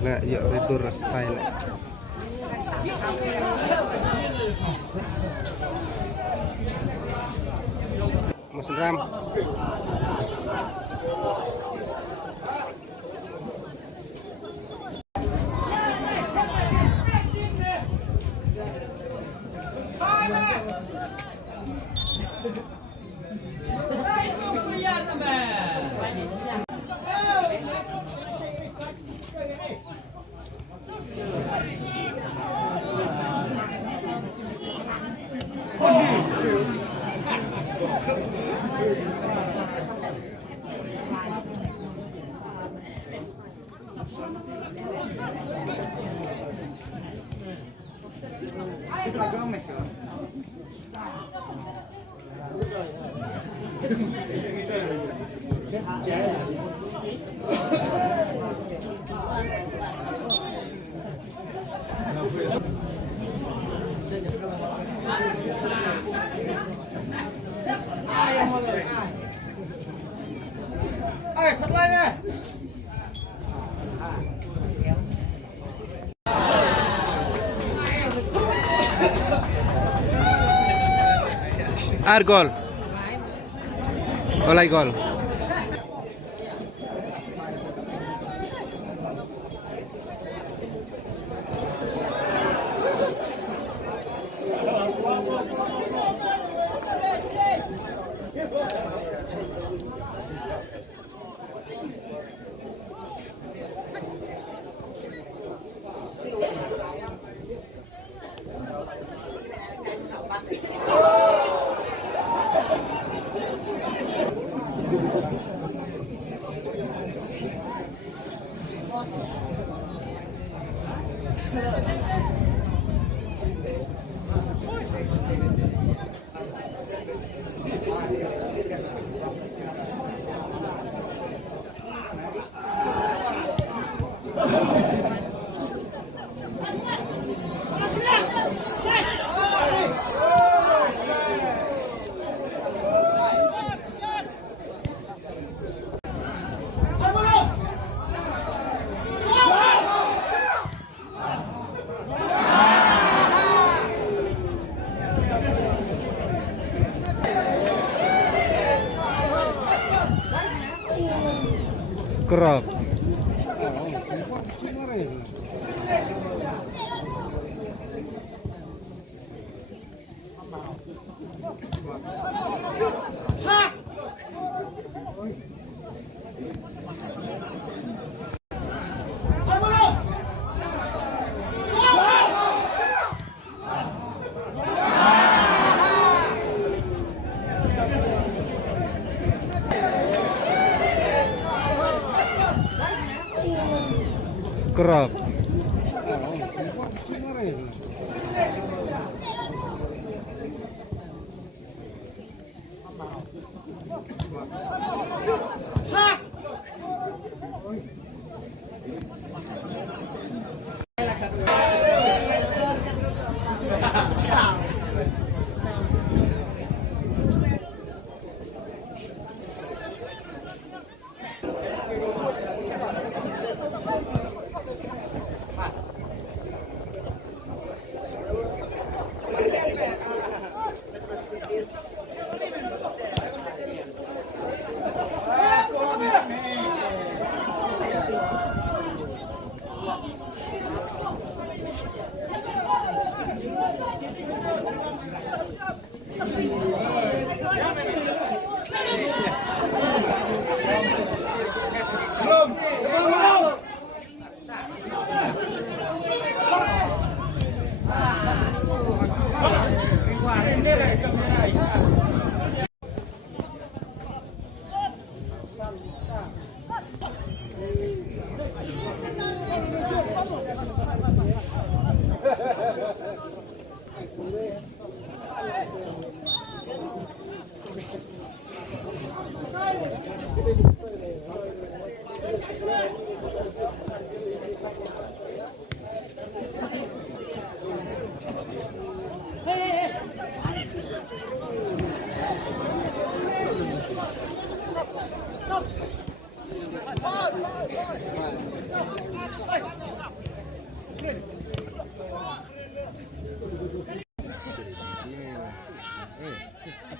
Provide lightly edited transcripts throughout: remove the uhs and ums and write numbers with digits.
Nggak yuk tidur style Mas Ram. Ar gol. Olay gol. Kerok. Kerok.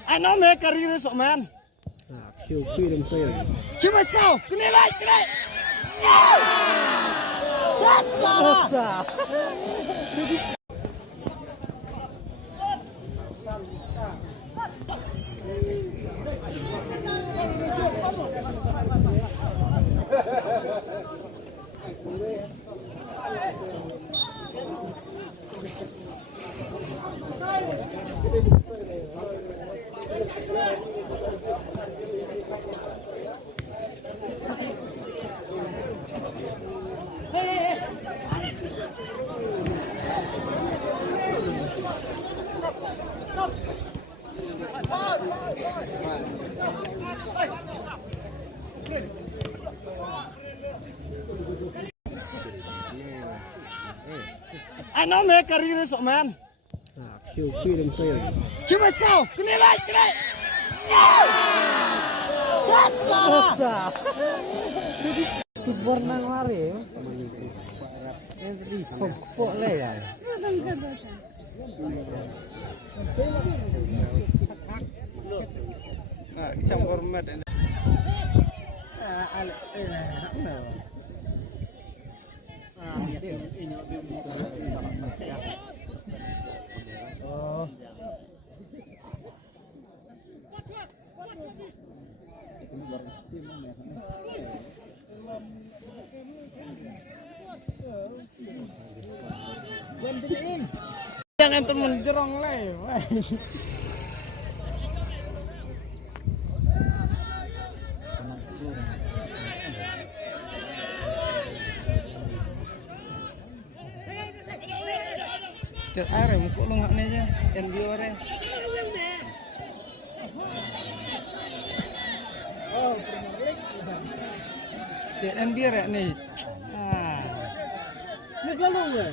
anh nói mẹ cà ri rồi sợ man Siêu quy đồng xây rồi. chứ mà sao cái này chết sao anh nói mẹ cà ri rồi sợ man Siêu quy đồng xây rồi. chứ mà sao cái này chết sao Bornang lari, di pokok le ya. Trong format ini. jangan temen jerong le Cek air muka lu nggak nih aja, yang biore. Cek yang biore nih. Ah, ini belum ya?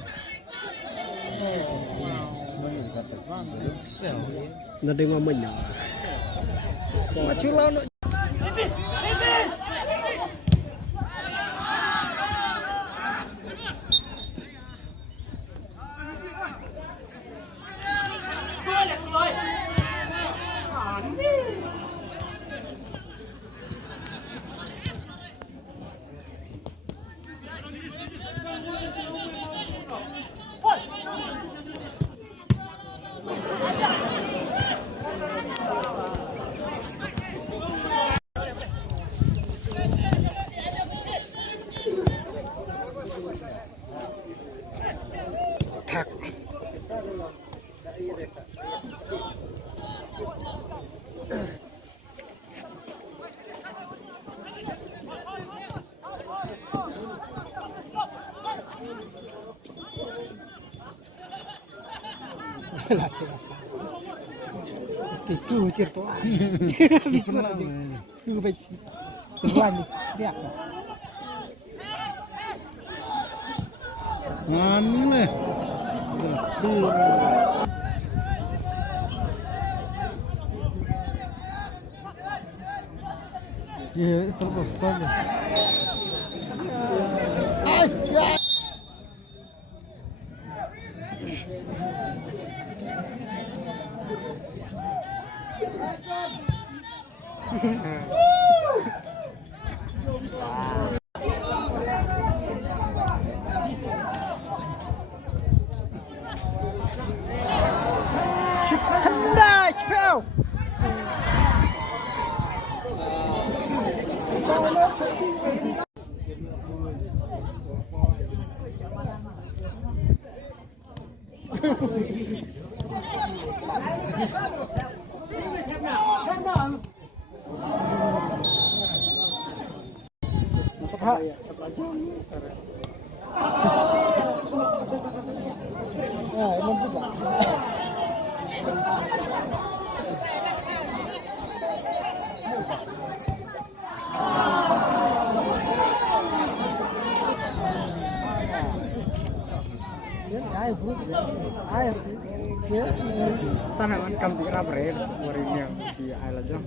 Nó đi qua mình nhỏ. Mà chú lâu nữa. Thạc. Itu cerita. Bikin lagi. Itu baik. Tuan dia. Mana? Ya, terus saja. Asyik. Kendai kau. Tanaman kambing rapre waring yang di air aja.